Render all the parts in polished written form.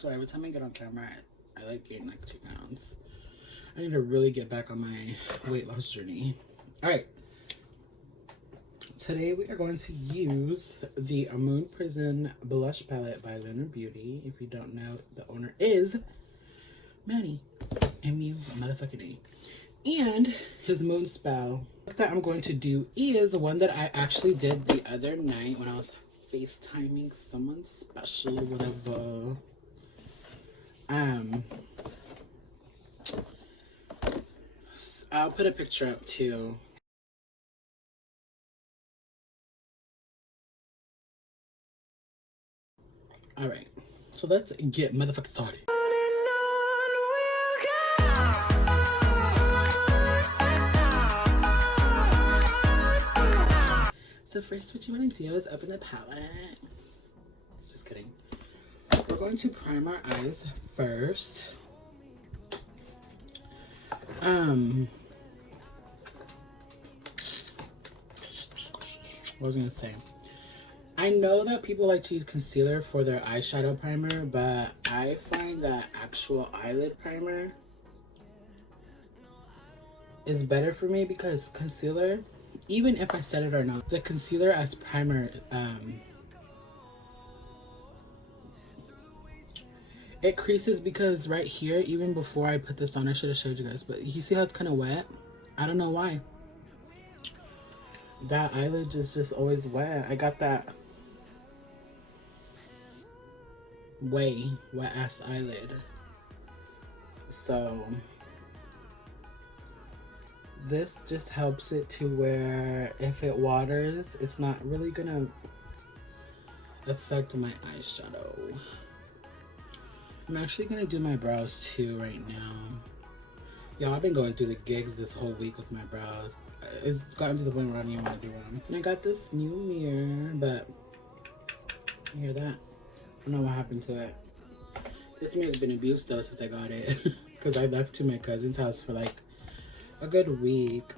So every time I get on camera, I like gain like 2 pounds. I need to really get back on my weight loss journey. All right. Today we are going to use the Moon Prison Blush Palette by Lunar Beauty. If you don't know, the owner is Manny. M-U motherfucking A. And his Moon Spell that I'm going to do is one that I actually did the other night when I was FaceTiming someone special or whatever. I'll put a picture up too. All right, so let's get motherfucking started. So first what you want to do is open the palette. Just kidding. We're going to prime our eyes first. What was I gonna say? I know that people like to use concealer for their eyeshadow primer, but I find that actual eyelid primer is better for me because concealer, even if I said it or not, the concealer as primer, it creases because right here, even before I put this on, I should have showed you guys, but you see how it's kind of wet? I don't know why. That eyelid is just always wet. I got that way wet ass eyelid. So this just helps it to where if it waters, it's not really gonna affect my eyeshadow. I'm actually gonna do my brows too right now. Y'all, I've been going through the gigs this whole week with my brows. It's gotten to the point where I don't even want to do them. And I got this new mirror, but you hear that? I don't know what happened to it. This mirror's been abused though since I got it. Because I left to my cousin's house for like a good week.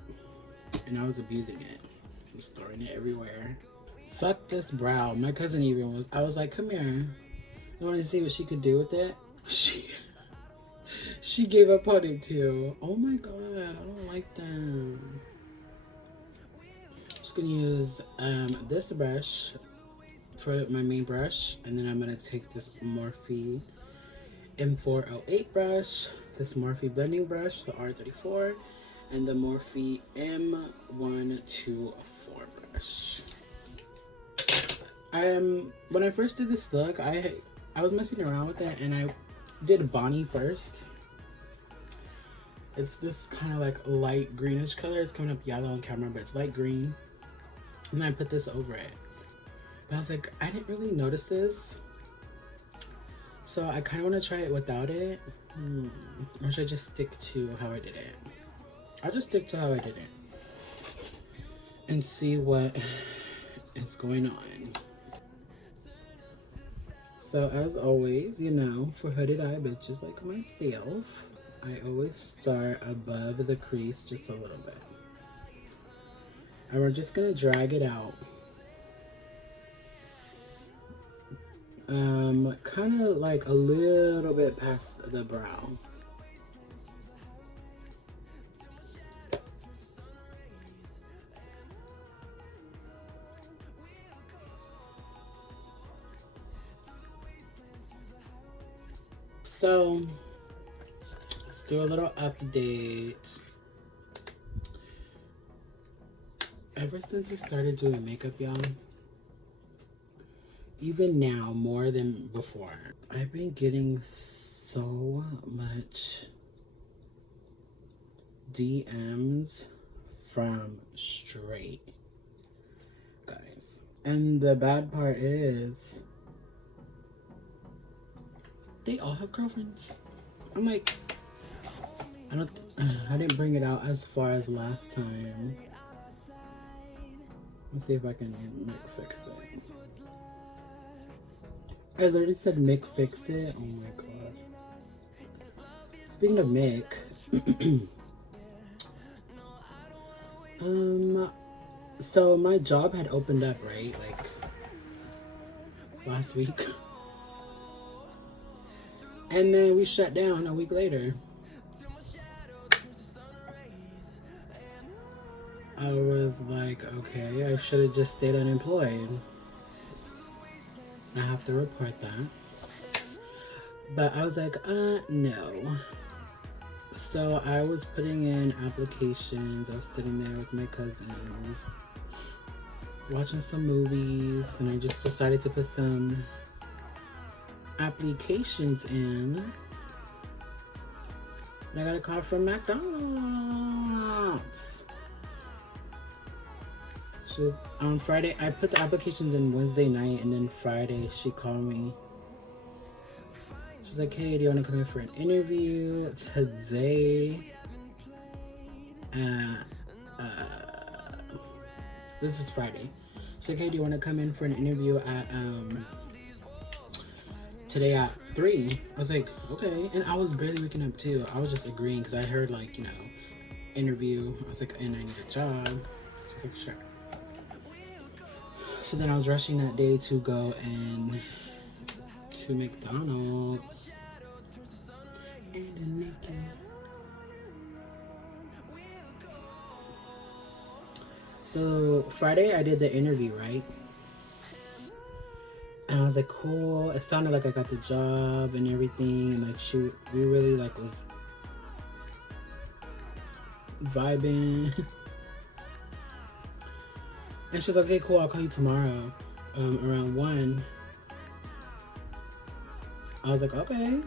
And I was abusing it. I was throwing it everywhere. Fuck this brow. My cousin even was, I was like, come here. You want to see what she could do with it? She gave up on it too. Oh my god, I don't like them. Just gonna use this brush for my main brush, and then I'm gonna take this Morphe M408 brush, this Morphe blending brush, the R34, and the Morphe M124 brush. When I first did this look, I was messing around with it, and I did Bonnie first. It's this kind of like light greenish color. It's coming up yellow on camera, but it's light green. And then I put this over it. But I was like, I didn't really notice this. So I kind of want to try it without it. Or should I just stick to how I did it? I'll just stick to how I did it. And see what is going on. So as always, you know, for hooded eye bitches like myself, I always start above the crease just a little bit. And we're just gonna drag it out. Kind of like a little bit past the brow. So let's do a little update. Ever since I started doing makeup, y'all, even now more than before, I've been getting so much DMs from straight guys. And the bad part is they all have girlfriends. I'm like, I didn't bring it out as far as last time. Let's see if I can fix it. I literally said Mick fix it. Oh my god. Speaking of Mick, so my job had opened up, right? Like last week. And then we shut down a week later. I was like, okay, I should have just stayed unemployed. I have to report that. But I was like, no. So I was putting in applications. I was sitting there with my cousins, watching some movies, and I just decided to put some applications in. And I got a call from McDonald's. So on Friday, I put the applications in Wednesday night, and then Friday she called me. She was like, "Hey, do you want to come in for an interview today?" This is Friday. She's like, "Hey, do you want to come in for an interview at today at 3?" I was like, "Okay," and I was barely waking up too. I was just agreeing because I heard like interview. I was like, "And I need a job." She was like, "Sure." So then I was rushing that day to go and to McDonald's. So Friday I did the interview, right? And I was like, cool. It sounded like I got the job and everything, and like we really like was vibing. And she's like, okay, cool. I'll call you tomorrow, around 1. I was like, okay.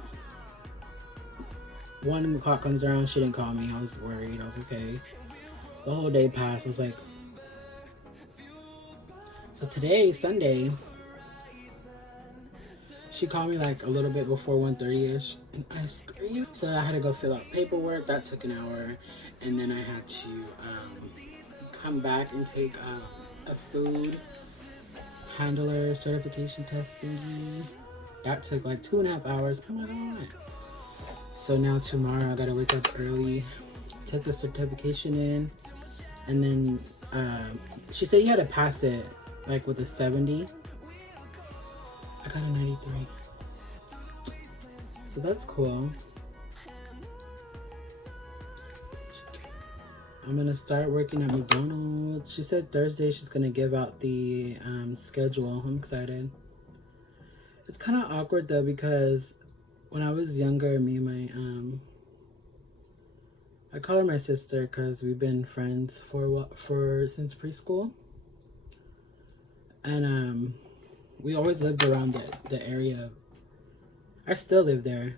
1 o'clock comes around. She didn't call me. I was worried. I was okay. The whole day passed. I was like, so today, Sunday, she called me like a little bit before 1:30ish, and I screamed. So I had to go fill out paperwork. That took an hour, and then I had to come back and take a food handler certification test thingy. That took like 2.5 hours. Oh my god! So now tomorrow I gotta wake up early, take the certification in, and then she said you had to pass it like with a 70. I got a 93. So that's cool. I'm gonna start working at McDonald's. She said Thursday she's gonna give out the schedule. I'm excited. It's kind of awkward though because when I was younger, me and my I call her my sister because we've been friends for since preschool, and we always lived around the area. I still live there,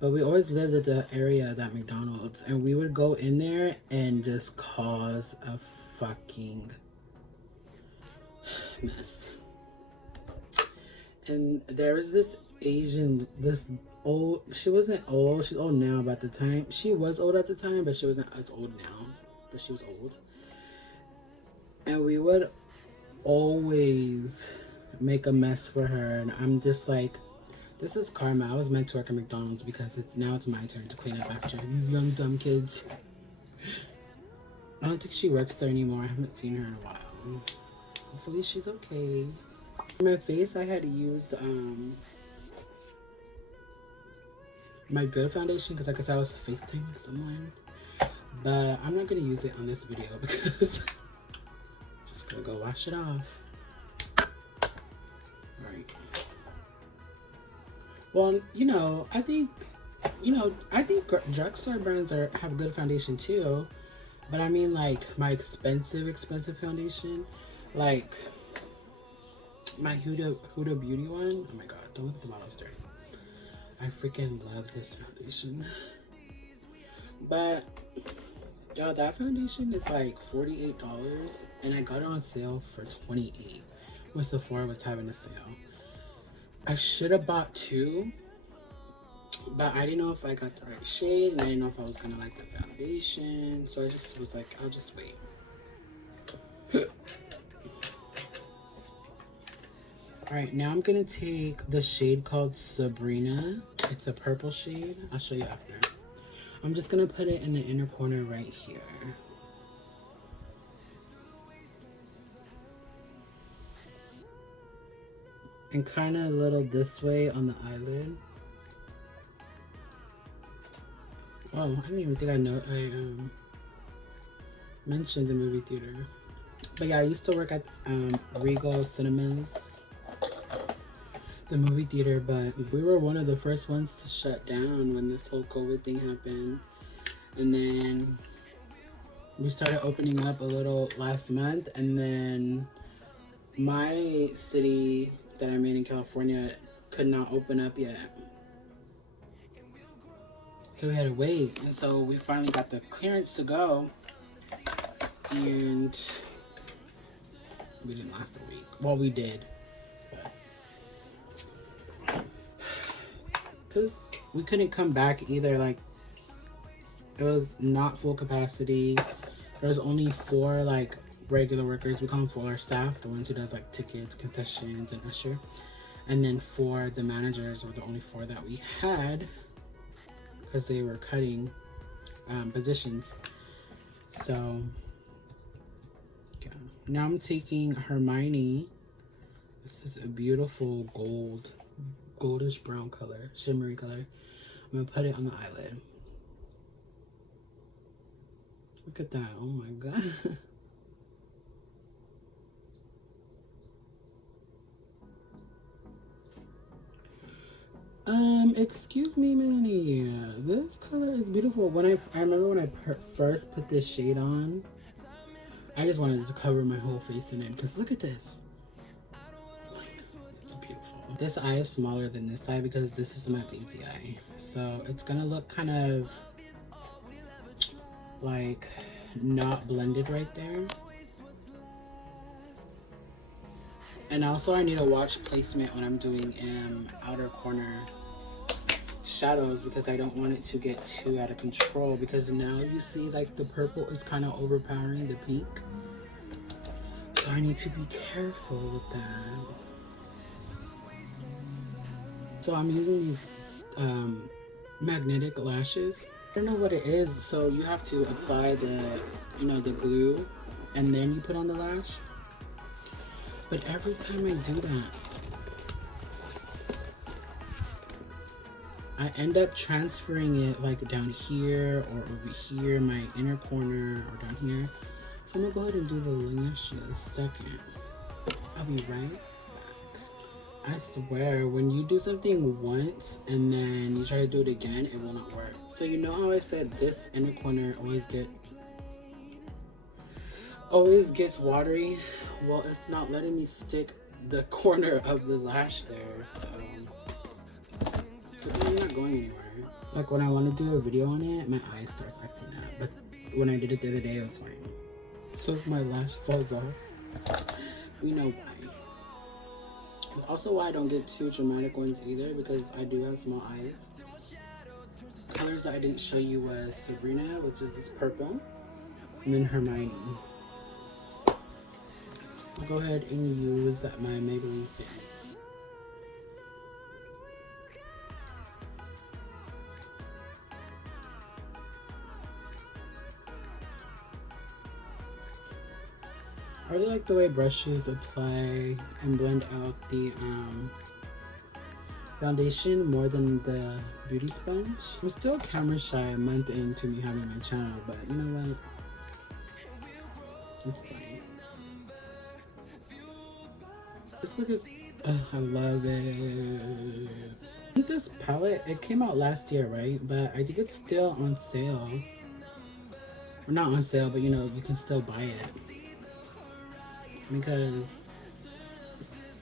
but we always lived at the area of that McDonald's, and we would go in there and just cause a fucking mess. And there was this Asian, this old, she wasn't old, she's old now, but at the time, she was old at the time, but she wasn't as old now, but she was old. And we would always make a mess for her, and I'm just like, this is karma. I was meant to work at McDonald's because now it's my turn to clean up after these young dumb kids. I don't think she works there anymore. I haven't seen her in a while. Hopefully she's okay. For my face, I had used my good foundation because like I said, I was FaceTiming someone, but I'm not gonna use it on this video because I'm just gonna go wash it off. Right. Well, I think drugstore brands have good foundation too, but I mean like my expensive foundation, like my Huda Beauty one. Oh my god, don't look at the bottle's dirty. I freaking love this foundation. But y'all, that foundation is like $48, and I got it on sale for $28 when Sephora was having a sale. I should have bought 2, but I didn't know if I got the right shade, and I didn't know if I was gonna like the foundation, so I just was like, I'll just wait. Alright, now I'm gonna take the shade called Sabrina. It's a purple shade. I'll show you after. I'm just gonna put it in the inner corner right here. and kind of a little this way on the eyelid. Oh, I didn't even think I mentioned the movie theater. But yeah, I used to work at Regal Cinemas, the movie theater, but we were one of the first ones to shut down when this whole COVID thing happened. And then we started opening up a little last month, and then my city that I'm in California could not open up yet. So we had to wait. And so we finally got the clearance to go. And we didn't last a week. Well, we did. Because we couldn't come back either. Like, it was not full capacity. There was only 4 like regular workers. We call them floor staff, the ones who does like tickets, concessions, and usher. And then 4 the managers were the only 4 that we had because they were cutting positions. So yeah. Now I'm taking Hermione. This is a beautiful goldish brown color, shimmery color. I'm gonna put it on the eyelid. Look at that. Oh my god. Excuse me, Manny. This color is beautiful. When I remember when I first put this shade on, I just wanted to cover my whole face in it because look at this. It's beautiful. This eye is smaller than this eye because this is my lazy eye. So it's gonna look kind of like not blended right there. And also I need to watch placement when I'm doing outer corner shadows because I don't want it to get too out of control, because now you see like the purple is kind of overpowering the pink. So I need to be careful with that. So I'm using these magnetic lashes. I don't know what it is, so you have to apply the the glue and then you put on the lash. But every time I do that, I end up transferring it like down here or over here, my inner corner, or down here. So I'm gonna go ahead and do the lashes second. I'll be right back. I swear, when you do something once and then you try to do it again, it will not work. So you know how I said this inner corner always gets watery? Well, it's not letting me stick the corner of the lash there, so I'm not going anywhere. Like when I want to do a video on it, my eye starts acting up. But when I did it the other day, it was fine. So if my lash falls off, we know why. It's also why I don't get too dramatic ones either, because I do have small eyes. Colors that I didn't show you was Sabrina, which is this purple, and then Hermione. I'll go ahead and use my Maybelline Fit. I really like the way brushes apply and blend out the foundation more than the beauty sponge. I'm still camera shy a month into me having my channel, but you know what? It's fine. This look is, I love it. I think this palette, it came out last year, right? But I think it's still on sale. Or not on sale, but you can still buy it. Because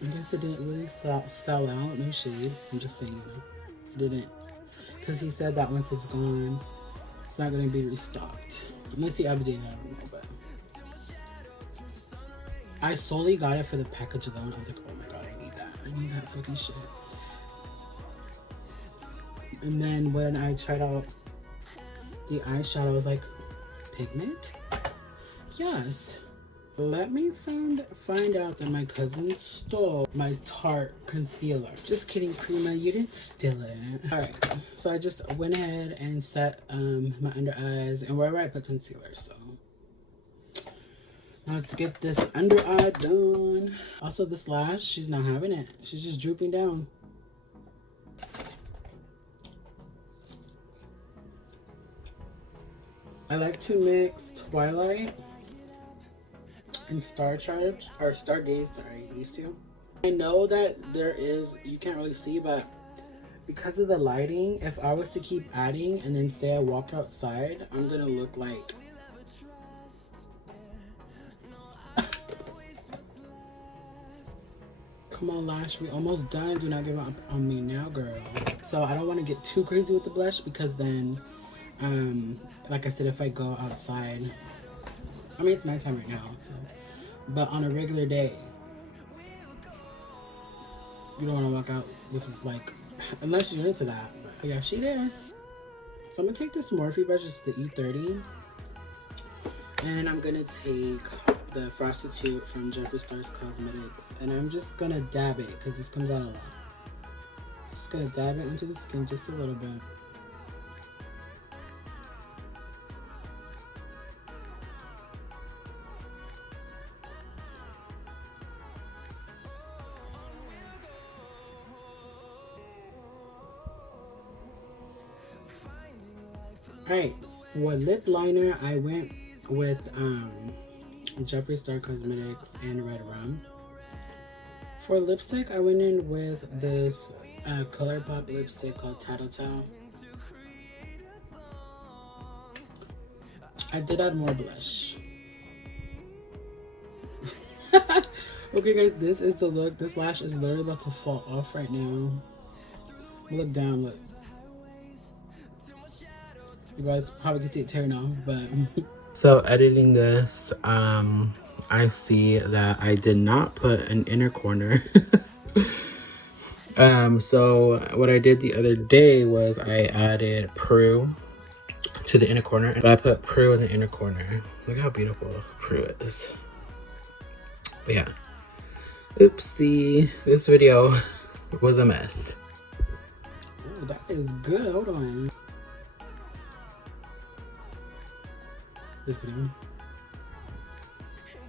I guess it didn't really sell out. No shade. I'm just saying, it didn't. Because he said that once it's gone, it's not going to be restocked. Unless he updated, I don't know, but I solely got it for the package alone. I was like, oh my god, I need that. I need that fucking shit. And then when I tried out the eyeshadow, I was like, pigment? Yes. Let me find out that my cousin stole my Tarte concealer. Just kidding, Prima, you didn't steal it. Alright, so I just went ahead and set my under eyes and wherever I put concealer, so Now let's get this under eye done. Also, this lash, she's not having it. She's just drooping down. I like to mix Twilight and Star Charge, or Stargaze, sorry, these two. I know that there is, you can't really see, but because of the lighting, if I was to keep adding and then say I walk outside, I'm gonna look like come on, lash, we almost done. Do not give up on me now, girl. So I don't want to get too crazy with the blush because then, like I said, if I go outside, I mean, it's nighttime right now, so, but on a regular day, you don't want to walk out with, like, unless you're into that. But yeah, she there. So I'm going to take this Morphe brush, it's the E30, and I'm going to take the Frosted Tube from Jeffree Star's Cosmetics, and I'm just going to dab it because this comes out a lot. Just going to dab it into the skin just a little bit. Alright, for lip liner, I went with Jeffree Star Cosmetics and Red Rum. For lipstick, I went in with this ColourPop lipstick called Tattletale. I did add more blush. Okay guys, this is the look. This lash is literally about to fall off right now. Look down, look. You guys probably can see it tearing off, but so editing this, I see that I did not put an inner corner. So what I did the other day was I added Prue to the inner corner, but I put Prue in the inner corner. Look how beautiful Prue is. But yeah, oopsie, this video was a mess. Oh, that is good. Hold on. Just kidding.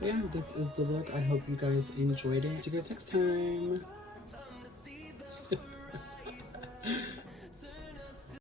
Yeah, this is the look. I hope you guys enjoyed it. See you guys next time.